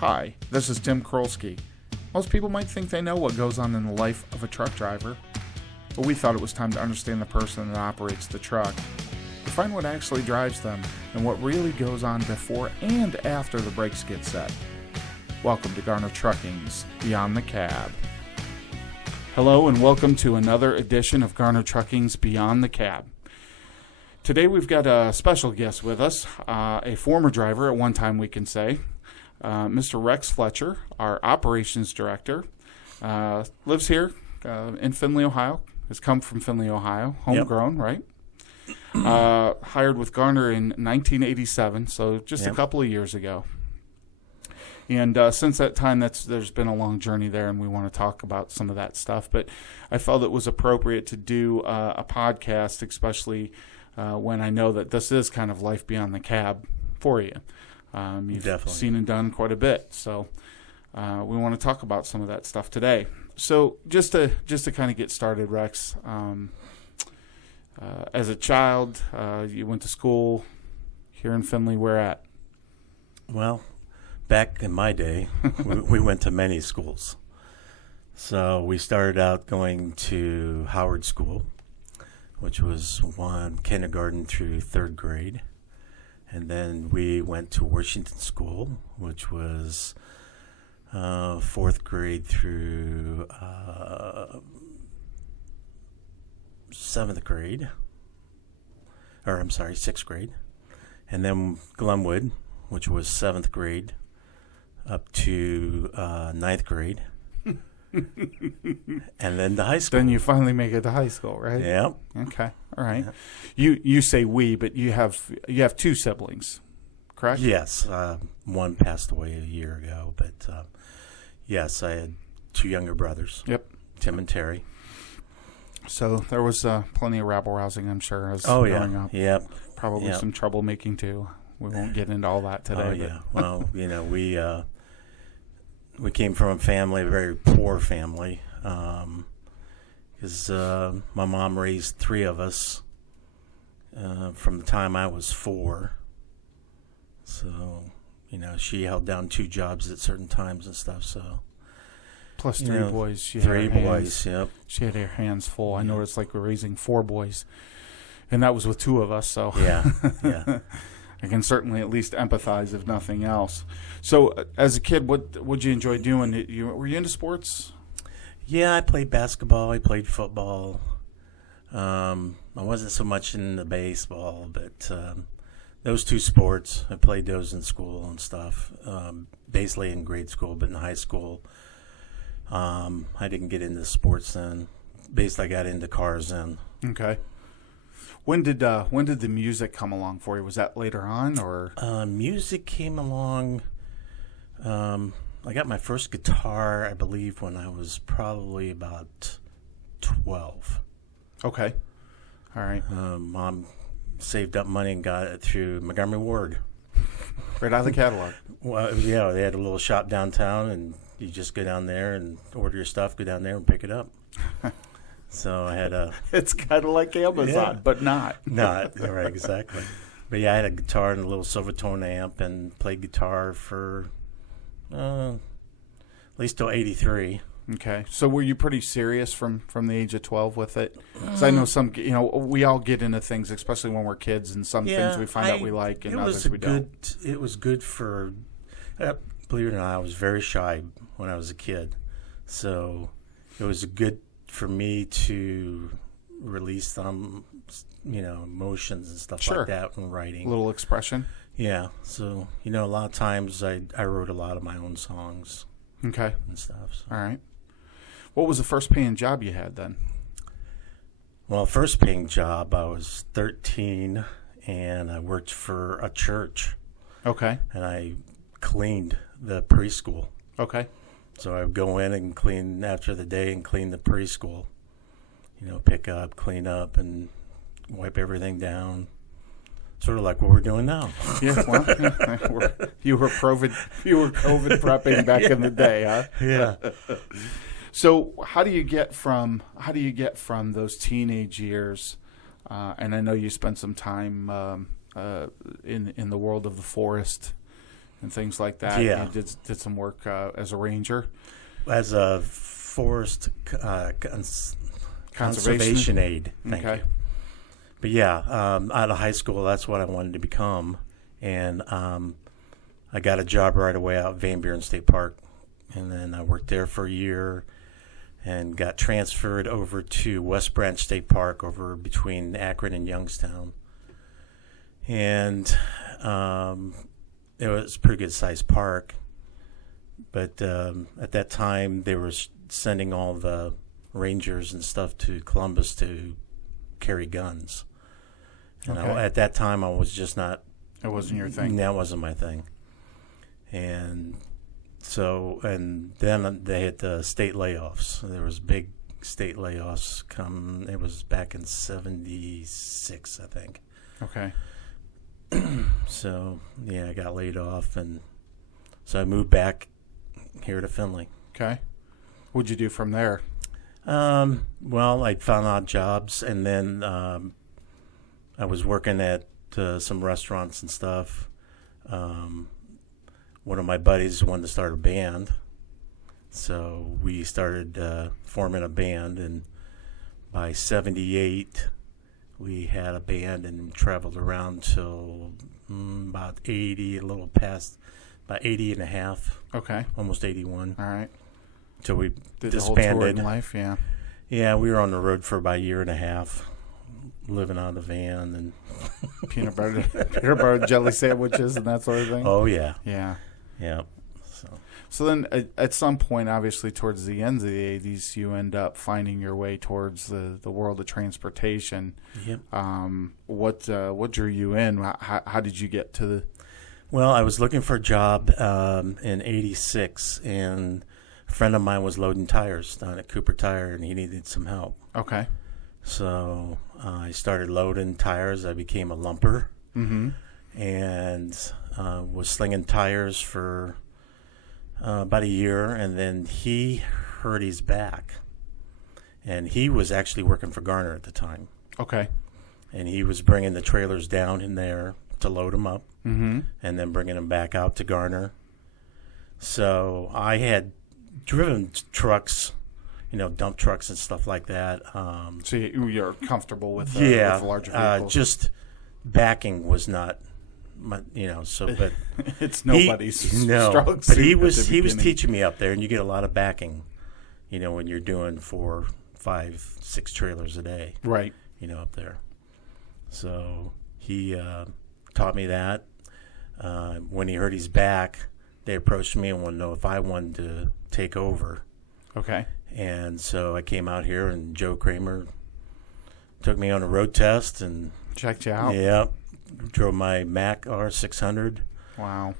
Hi, this is Tim Krolsky. Most people might think they know what goes on in the life of a truck driver, but we thought it was time to understand the person that operates the truck, to find what actually drives them and what really goes on before and after the brakes get set. Welcome to Garner Trucking's Beyond the Cab. Hello and welcome to another edition of Garner Trucking's Beyond the Cab. Today we've got a special guest with us, a former driver at one time we can say, Mr. Rex Fletcher, our Operations Director, lives here in Findlay, Ohio, has come from Findlay, Ohio, homegrown, right? Hired with Garner in 1987, so just a couple of years ago. And since that time, there's been a long journey there, and we want to talk about some of that stuff. But I felt it was appropriate to do a podcast, especially when I know that this is kind of life beyond the cab for you. You've Definitely seen and done quite a bit, so we want to talk about some of that stuff today. So just to kind of get started, Rex, as a child, you went to school here in Findlay. Where at? Well, back in my day, we went to many schools. So we started out going to Howard School, which was kindergarten through third grade. And then we went to Washington School, which was fourth grade through sixth grade. And then Glenwood, which was seventh grade up to ninth grade. And then to high school. Then you finally make it to high school, right? Yeah. Okay. All right. Yeah. You say we, but you have two siblings, correct? Yes. One passed away a year ago, but yes, I had two younger brothers. Yep. Tim and Terry. So there was plenty of rabble-rousing, I'm sure, as growing up. Yep. Probably some troublemaking, too. We won't get into all that today. Oh, yeah. Well, we came from a very poor family, because my mom raised three of us from the time I was 4. So, she held down 2 jobs at certain times and stuff, so. Plus 3 boys. Three boys, yep. She had her hands full. I know it's like we're raising 4 boys, and that was with 2 of us, so. Yeah. I can certainly at least empathize, if nothing else. So, as a kid, what would you enjoy doing? Were you into sports? Yeah, I played basketball. I played football. I wasn't so much into baseball, but those 2 sports, I played those in school and stuff. Basically in grade school, but in high school, I didn't get into sports then. Basically, I got into cars then. Okay. When did the music come along for you? Was that later on, or? Music came along. I got my first guitar, I believe, when I was probably about 12. Okay. All right. Mom saved up money and got it through Montgomery Ward. Right out of the catalog. Well, yeah, they had a little shop downtown, and you just go down there and order your stuff, go down there and pick it up. So I had a... It's kind of like Amazon, but not. Not, right, exactly. But yeah, I had a guitar and a little Silvertone amp and played guitar for at least till 83. Okay. So were you pretty serious from the age of 12 with it? Because I know some, we all get into things, especially when we're kids, and some things we find out we like and others we don't. It was good for, believe it or not, I was very shy when I was a kid. So it was good for me to release some, emotions and stuff like that when writing. A little expression. Yeah. So, a lot of times I wrote a lot of my own songs. Okay. And stuff. So. All right. What was the first paying job you had then? Well, first paying job, I was 13 and I worked for a church. Okay. And I cleaned the preschool. Okay. So I would go in and clean after the day and clean the preschool. Pick up, clean up, and wipe everything down. Sort of like what we're doing now. Yeah, well, you were COVID prepping back in the day, huh? Yeah. So how do you get from those teenage years? And I know you spent some time in the world of the forest and things like that. Yeah. You did some work as a ranger. As a forest conservation aide. Thank you. But yeah, out of high school, that's what I wanted to become. And I got a job right away out at Van Buren State Park. And then I worked there for a year and got transferred over to West Branch State Park over between Akron and Youngstown. And it was a pretty good sized park. But at that time, they were sending all the rangers and stuff to Columbus to carry guns. And at that time, I was just not... It wasn't your thing. That wasn't my thing. And then they had the state layoffs. There was big state layoffs come. It was back in 76, I think. Okay. So, yeah, I got laid off. And so I moved back here to Findlay. Okay. What'd you do from there? Well, I found odd jobs, and then I was working at some restaurants and stuff. One of my buddies wanted to start a band, so we started forming a band, and by 78, we had a band and traveled around till about 80, a little past, about 80 and a half. Okay. Almost 81. All right. So we Did disbanded. The whole tour in life, yeah. Yeah, we were on the road for about a year and a half, living out of the van and peanut butter jelly sandwiches and that sort of thing. Oh yeah, yeah. So then, at some point, obviously, towards the end of the '80s, you end up finding your way towards the world of transportation. Yep. What drew you in? How did you get to the? Well, I was looking for a job in '86, and a friend of mine was loading tires down at Cooper Tire, and he needed some help. Okay. So I started loading tires. I became a lumper, and was slinging tires for about a year, and then he hurt his back. And he was actually working for Garner at the time. Okay. And he was bringing the trailers down in there to load them up, and then bringing them back out to Garner. So I had driven trucks, dump trucks and stuff like that. So you're comfortable with with larger vehicles? Just backing was not, but it's nobody's strong But suit he was beginning. teaching me up there, and you get a lot of backing, when you're doing 4, 5, 6 trailers a day, right? Up there. So he taught me that. When he hurt his back, they approached me and wanted to know if I wanted to take over. Okay. And so I came out here, and Joe Kramer took me on a road test and checked you out. Yeah, drove my Mac R600. Wow.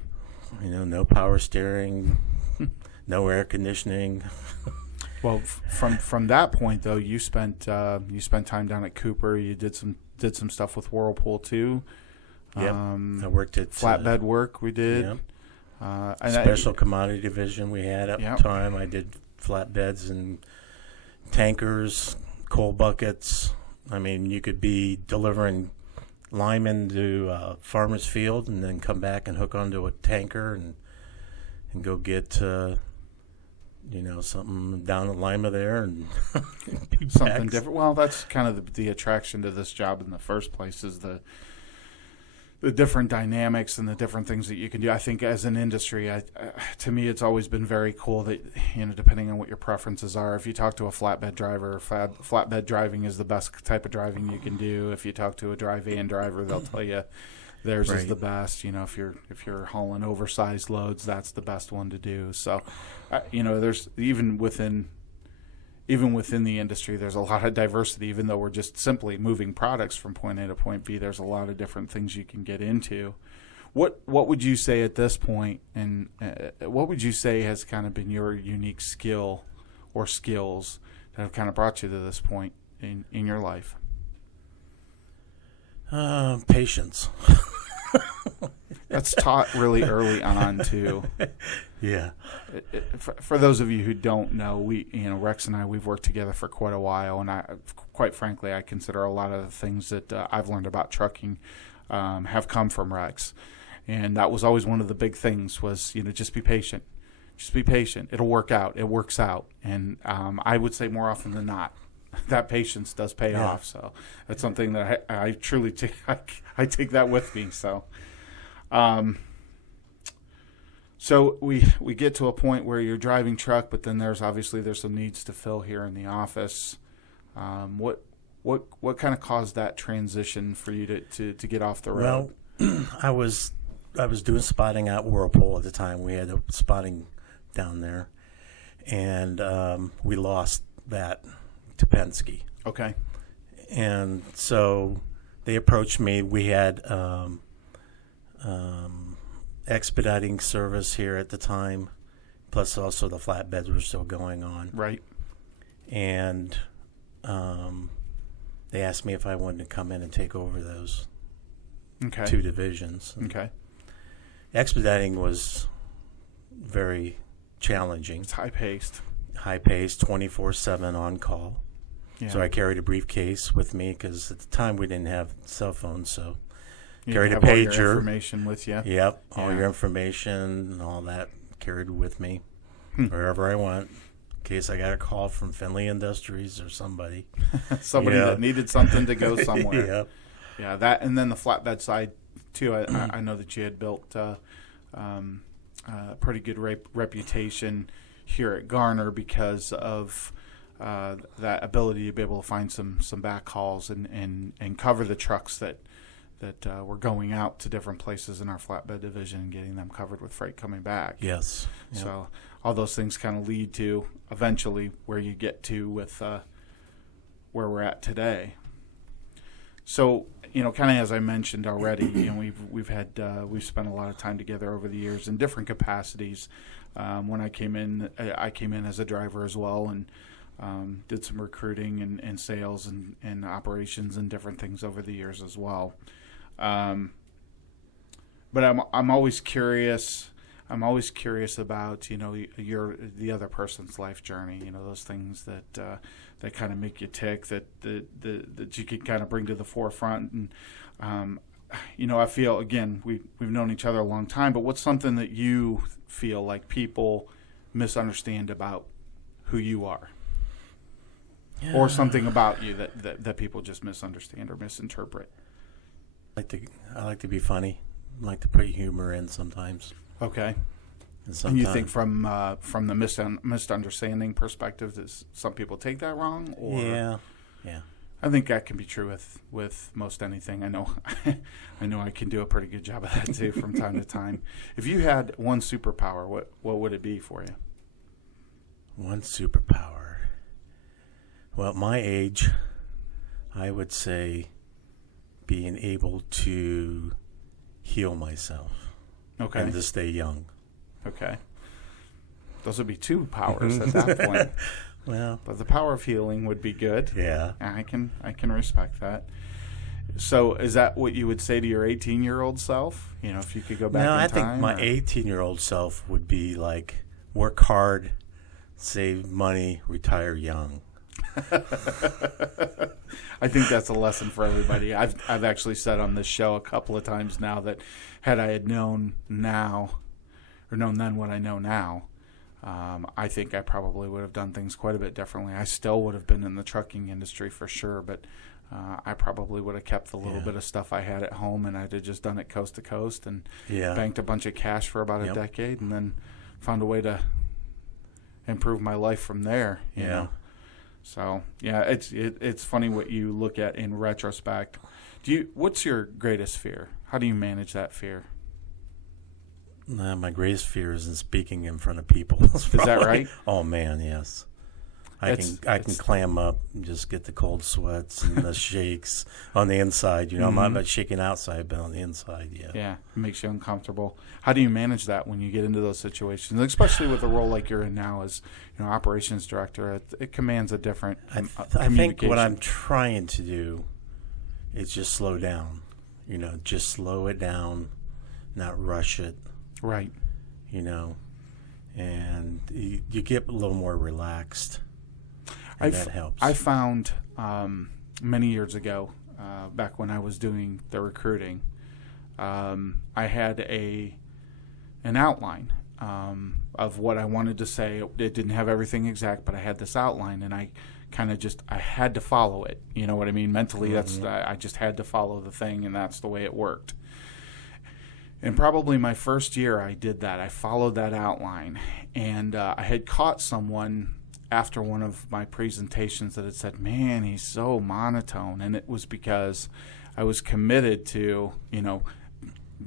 No power steering, no air conditioning. Well, from that point though, you spent time down at Cooper. You did some stuff with Whirlpool too. Yep. I worked at flatbed work. We did. Yep. Special commodity division we had at the time. I did flatbeds and tankers, coal buckets. I mean, you could be delivering lime into a farmer's field and then come back and hook onto a tanker and go get something down at Lima there and something different. Well, that's kind of the attraction to this job in the first place, is the different dynamics and the different things that you can do. I think as an industry, to me, it's always been very cool that, depending on what your preferences are, if you talk to a flatbed driver, flatbed driving is the best type of driving you can do. If you talk to a dry van driver, they'll tell you theirs is the best. If you're hauling oversized loads, that's the best one to do. So, there's even within the industry, there's a lot of diversity. Even though we're just simply moving products from point A to point B, there's a lot of different things you can get into. What would you say at this point, and what would you say has kind of been your unique skill or skills that have kind of brought you to this point in your life? Patience. That's taught really early on too. Yeah. For those of you who don't know, Rex and I, we've worked together for quite a while, and quite frankly, I consider a lot of the things that I've learned about trucking have come from Rex. And that was always one of the big things was, just be patient. Just be patient. It'll work out. It works out. And I would say more often than not, that patience does pay off. So that's something that I truly take. I take that with me. So, so we get to a point where you're driving truck, but then there's some needs to fill here in the office. What kind of caused that transition for you to get off the road? Well, I was doing spotting at Whirlpool at the time. We had a spotting down there, and we lost that to Penske. Okay. And so they approached me. We had expediting service here at the time, plus also the flatbeds were still going on. Right. And they asked me if I wanted to come in and take over those two divisions. Okay. Expediting was very challenging. It's high-paced. High-paced, 24/7 on call. Yeah. So I carried a briefcase with me because at the time we didn't have cell phones, so You carried a have all your pager. information with you. Yep, all your information and all that carried with me wherever I went. In case I got a call from Finley Industries or somebody. Somebody that needed something to go somewhere. Yep. Yeah, that, and then the flatbed side too. I know that you had built a pretty good reputation here at Garner because of that ability to be able to find some backhauls and cover the trucks that were going out to different places in our flatbed division and getting them covered with freight coming back. Yes. Yep. So all those things kind of lead to eventually where you get to with where we're at today. So, kind of as I mentioned already, we've spent a lot of time together over the years in different capacities. When I came in as a driver as well, and did some recruiting and sales and operations and different things over the years as well. But I'm always curious. I'm always curious about the other person's life journey. Those things that kind of make you tick, that you can kind of bring to the forefront. And I feel, again, we've known each other a long time. But what's something that you feel like people misunderstand about who you are, or something about you that people just misunderstand or misinterpret? I like to be funny. I like to put humor in sometimes. Okay. And you think from the misunderstanding perspective, does some people take that wrong? Or? Yeah. I think that can be true with most anything. I know I can do a pretty good job of that too from time to time. If you had one superpower, what would it be for you? One superpower. Well, at my age, I would say being able to heal myself. Okay. And to stay young. Okay. Those would be two powers at that point. Well, but the power of healing would be good. Yeah. I can respect that. So is that what you would say to your 18-year-old self? If you could go back in time? No, I think my 18-year-old self would be like, work hard, save money, retire young. I think that's a lesson for everybody. I've actually said on this show a couple of times now that had I had known now, or known then what I know now, I think I probably would have done things quite a bit differently. I still would have been in the trucking industry for sure, but I probably would have kept the little bit of stuff I had at home, and I'd have just done it coast to coast and banked a bunch of cash for about a decade, and then found a way to improve my life from there. You know? So it's funny what you look at in retrospect. What's your greatest fear? How do you manage that fear? My greatest fear is in speaking in front of people. Is that right? Oh man, yes. I can clam up and just get the cold sweats and the shakes on the inside. I'm not shaking outside, but on the inside, Yeah, it makes you uncomfortable. How do you manage that when you get into those situations, especially with a role like you're in now as operations director? It commands a different I think what I'm trying to do is just slow down. Just slow it down, not rush it. Right. And you get a little more relaxed. And that helps. I found many years ago, back when I was doing the recruiting, I had an outline of what I wanted to say. It didn't have everything exact, but I had this outline, and I kind of I had to follow it. You know what I mean? Mentally, I just had to follow the thing, and that's the way it worked. And probably my first year I did that. I followed that outline, and I had caught someone after one of my presentations that had said, "Man, he's so monotone," and it was because I was committed to,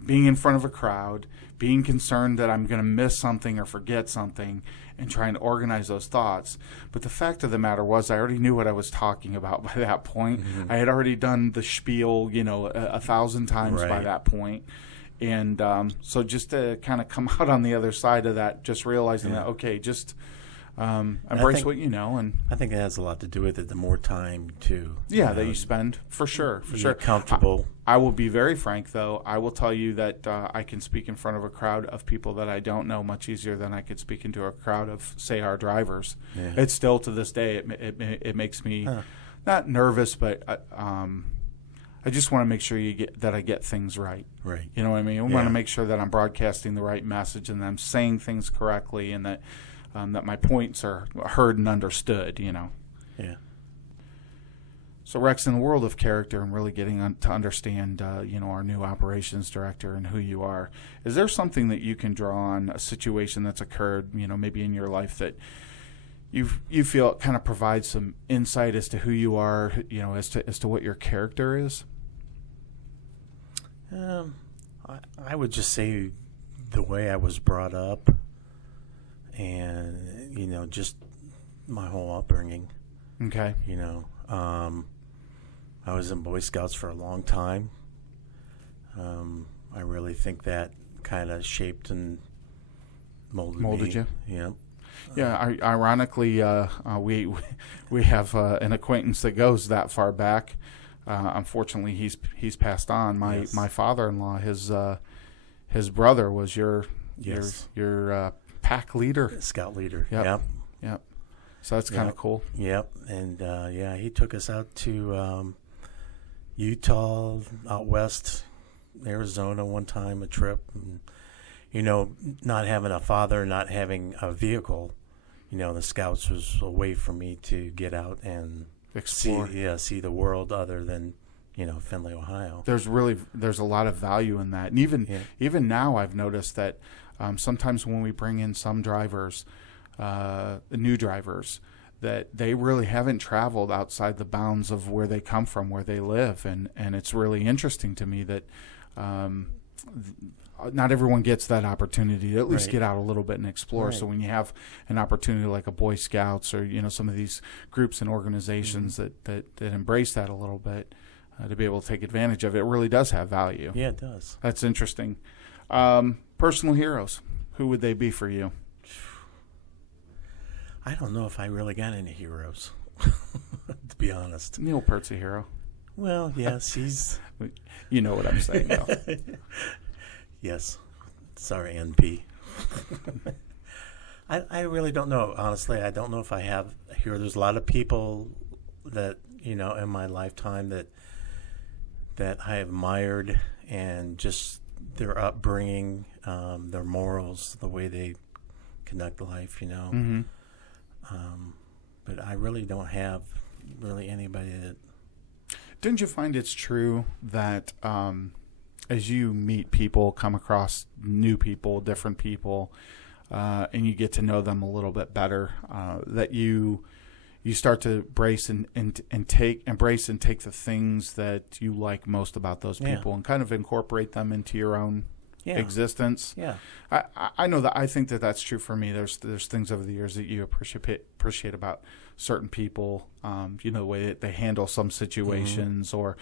being in front of a crowd, being concerned that I'm going to miss something or forget something, and trying to organize those thoughts. But the fact of the matter was, I already knew what I was talking about by that point. Mm-hmm. I had already done the spiel, 1,000 times by that point. And so just to kind of come out on the other side of that, just realizing that, okay, just embrace what you know. And I think it has a lot to do with it, the more time, too. That you spend, for sure. Comfortable. I will be very frank, though. I will tell you that I can speak in front of a crowd of people that I don't know much easier than I could speak into a crowd of, say, our drivers. Yeah. It's still, to this day, it makes me not nervous, but I just want to make sure that I get things right. Right. You know what I mean? I want to make sure that I'm broadcasting the right message and that I'm saying things correctly, and that my points are heard and understood. Yeah. So Rex, in the world of character and really getting to understand, our new operations director and who you are, is there something that you can draw on, a situation that's occurred, maybe in your life that you feel it kind of provides some insight as to who you are, as to what your character is? I would just say the way I was brought up, and just my whole upbringing. Okay. I was in Boy Scouts for a long time. I really think that kind of shaped and molded me. You. Yeah. Yeah. Ironically, we have an acquaintance that goes that far back. Unfortunately, he's passed on. My father-in-law, his brother was your pack leader, scout leader. Yep. So that's kind of cool. Yep. And he took us out to Utah, out west, Arizona one time, a trip. And, not having a father, not having a vehicle, the Scouts was a way for me to get out and explore. See the world other than, Findlay, Ohio. There's a lot of value in that. And even now I've noticed that sometimes when we bring in some drivers, new drivers, that they really haven't traveled outside the bounds of where they come from, where they live. And it's really interesting to me that not everyone gets that opportunity to at least get out a little bit and explore. Right. So when you have an opportunity like a Boy Scouts or, some of these groups and organizations that embrace that a little bit, to be able to take advantage of it, it really does have value. Yeah, it does. That's interesting. Personal heroes, who would they be for you? I don't know if I really got any heroes, to be honest. Neil Peart's a hero. Well, yes, he's... You know what I'm saying, though. Yes. Sorry, NP. I really don't know. Honestly, I don't know if I have a hero. There's a lot of people that, in my lifetime that I admired, and just their upbringing, their morals, the way they conduct life, Mm-hmm. But I really don't have anybody that... Didn't you find it's true that as you meet people, come across new people, different people, and you get to know them a little bit better, that you start to embrace and take the things that you like most about those people, and kind of incorporate them into your own existence? Yeah. I know that. I think that that's true for me. There's things over the years that you appreciate about certain people, the way that they handle some situations, or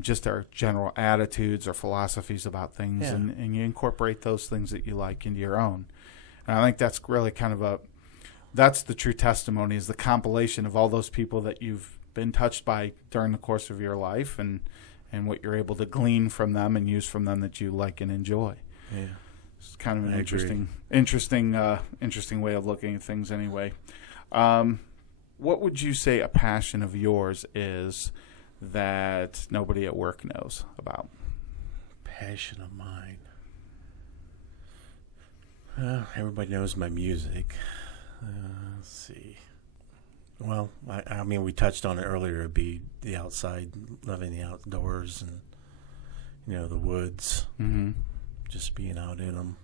just their general attitudes or philosophies about things, and you incorporate those things that you like into your own. And I think that's really kind of that's the true testimony, is the compilation of all those people that you've been touched by during the course of your life, and what you're able to glean from them and use from them that you like and enjoy. Yeah. It's kind of an interesting way of looking at things anyway. What would you say a passion of yours is that nobody at work knows about? passion of mine. Everybody knows my music. Let's see. Well, I mean, we touched on it earlier. It'd be the outside, loving the outdoors, and the woods. Mm-hmm. Just being out in them.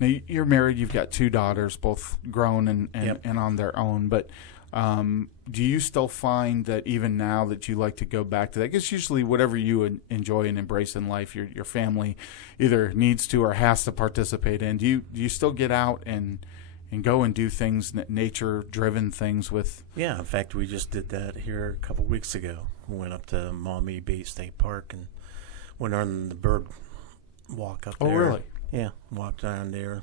Now you're married. You've got 2 daughters, both grown and Yep. and on their own. But do you still find that even now that you like to go back to that? Because usually, whatever you enjoy and embrace in life, your family either needs to or has to participate in. Do you still get out and go and do things, nature-driven things with? Yeah, in fact, we just did that here a couple weeks ago. We went up to Maumee Bay State Park and went on the bird walk up there. Oh, really? Yeah, walked down there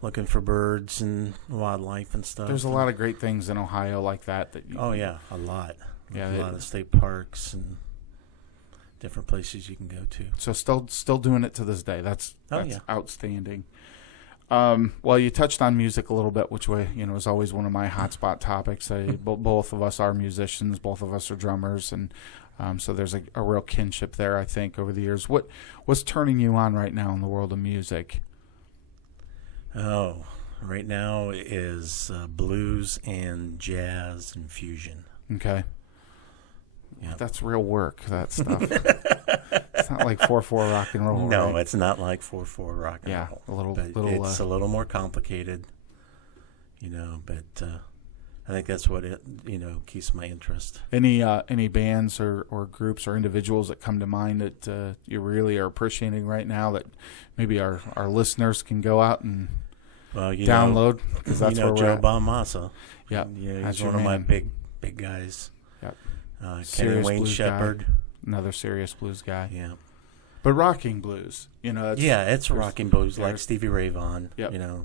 looking for birds and wildlife and stuff. There's a lot of great things in Ohio like that. Oh, yeah, a lot. Yeah, a lot of state parks and different places you can go to. So still doing it to this day. That's yeah. outstanding. Well, you touched on music a little bit, which is always one of my hotspot topics. Both of us are musicians. Both of us are drummers, and so there's a real kinship there, I think, over the years. What's turning you on right now in the world of music? Oh, right now is blues and jazz and fusion. Okay. Yeah, that's real work, that stuff. It's not like 4/4 rock and roll. No, right? it's not like 4/4 rock and roll. It's a little more complicated, but I think that's what it keeps my interest. Any bands or groups or individuals that come to mind that you really are appreciating right now that maybe our listeners can go out and download? Because that's where Joe we're at. Bonamassa. Yeah, he's one of my big guys. Yep. Kenny Wayne Shepherd, guy. Another serious blues guy. Yeah. But rocking blues, it's rocking blues like Stevie Ray Vaughan. Yep. Yeah,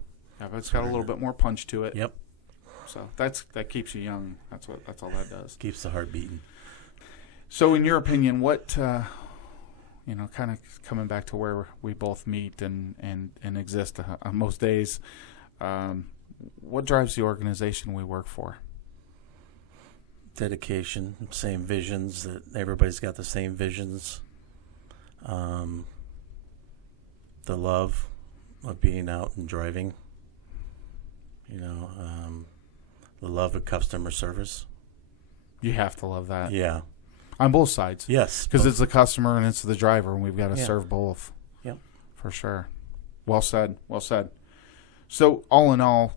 but it's got a little bit more punch to it. Yep. So that keeps you young. That's all that does. Keeps the heart beating. So, in your opinion, what kind of coming back to where we both meet and exist on most days, what drives the organization we work for? Dedication, same visions, that everybody's got the same visions. The love of being out and driving. The love of customer service. You have to love that. Yeah. On both sides. Yes. Because it's the customer and it's the driver, and we've got to serve both. Yep. For sure. Well said. Well said. So, all in all,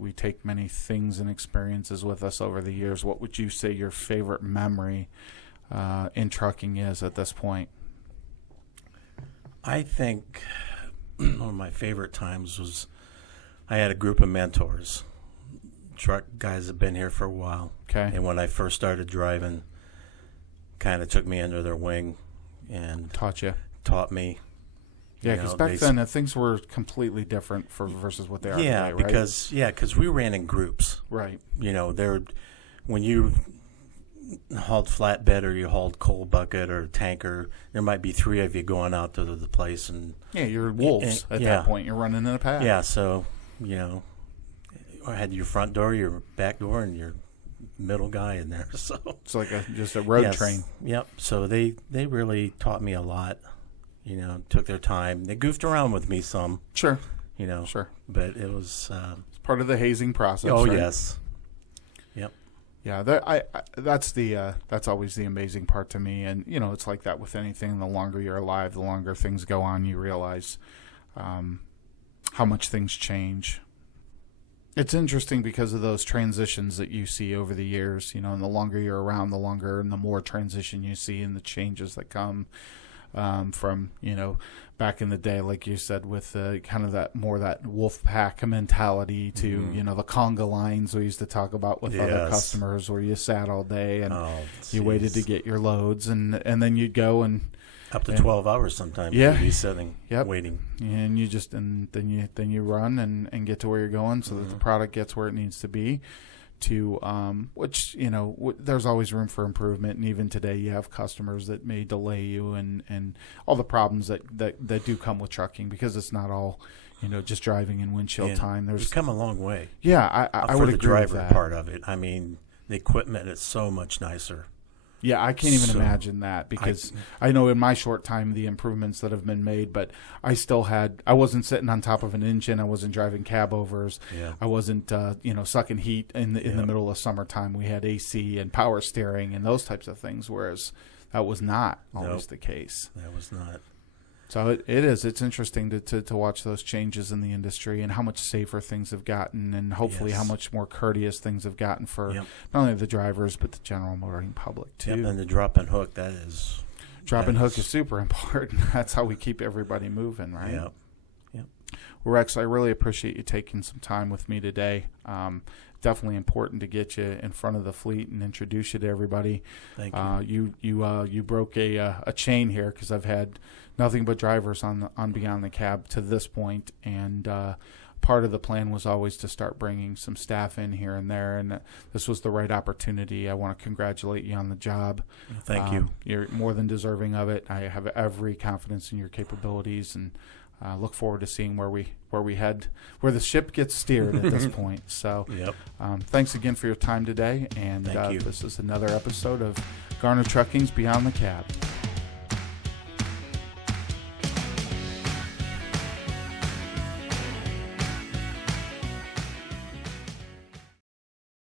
we take many things and experiences with us over the years. What would you say your favorite memory in trucking is at this point? I think one of my favorite times was I had a group of mentors. Truck guys have been here for a while. Okay. And when I first started driving, kind of took me under their wing and taught me. Yeah, because back then things were completely different versus what they are today, right? Because we ran in groups. Right. When you hauled flatbed or you hauled coal bucket or tanker, there might be 3 of you going out to the place, and you're wolves at that point. You're running in a pack. Yeah, so I had your front door, your back door, and your middle guy in there. So it's like just a road train. Yep. So they really taught me a lot. Took their time. They goofed around with me some. Sure. Sure. But it was it's part of the hazing process. Oh, right? yes. Yep. Yeah, that's always the amazing part to me, and it's like that with anything. The longer you're alive, the longer things go on, you realize how much things change. It's interesting because of those transitions that you see over the years, and the longer you're around, the longer and the more transition you see and the changes that come from, back in the day, like you said, with kind of that wolf pack mentality to, the conga lines we used to talk about with other customers where you sat all day and you waited to get your loads and then you'd go and up to 12 hours sometimes. You'd be sitting, waiting. And you just, and then you run and get to where you're going so that the product gets where it needs to be. Which there's always room for improvement, and even today you have customers that may delay you and all the problems that do come with trucking, because it's not all just driving in windshield time. We've come a long way. Yeah, I would agree with that. For the driver part of it, I mean, the equipment is so much nicer. Yeah, I can't even imagine that, because I know in my short time the improvements that have been made, but I wasn't sitting on top of an engine. I wasn't driving cab overs. Yeah. I wasn't, sucking heat in the middle of summertime. We had AC and power steering and those types of things, whereas that was not always the case. That was not. So it is. It's interesting to watch those changes in the industry and how much safer things have gotten, and hopefully how much more courteous things have gotten for not only the drivers but the general motoring public too. Yep, and the drop and hook, is super important. That's how we keep everybody moving, right? Yep. Well, Rex, I really appreciate you taking some time with me today. Definitely important to get you in front of the fleet and introduce you to everybody. Thank you. You broke a chain here, because I've had nothing but drivers on Beyond the Cab to this point, and part of the plan was always to start bringing some staff in here and there, and this was the right opportunity. I want to congratulate you on the job. Thank you. You're more than deserving of it. I have every confidence in your capabilities, and look forward to seeing where we head, where the ship gets steered at this point. So thanks again for your time today, and this is another episode of Garner Trucking's Beyond the Cab.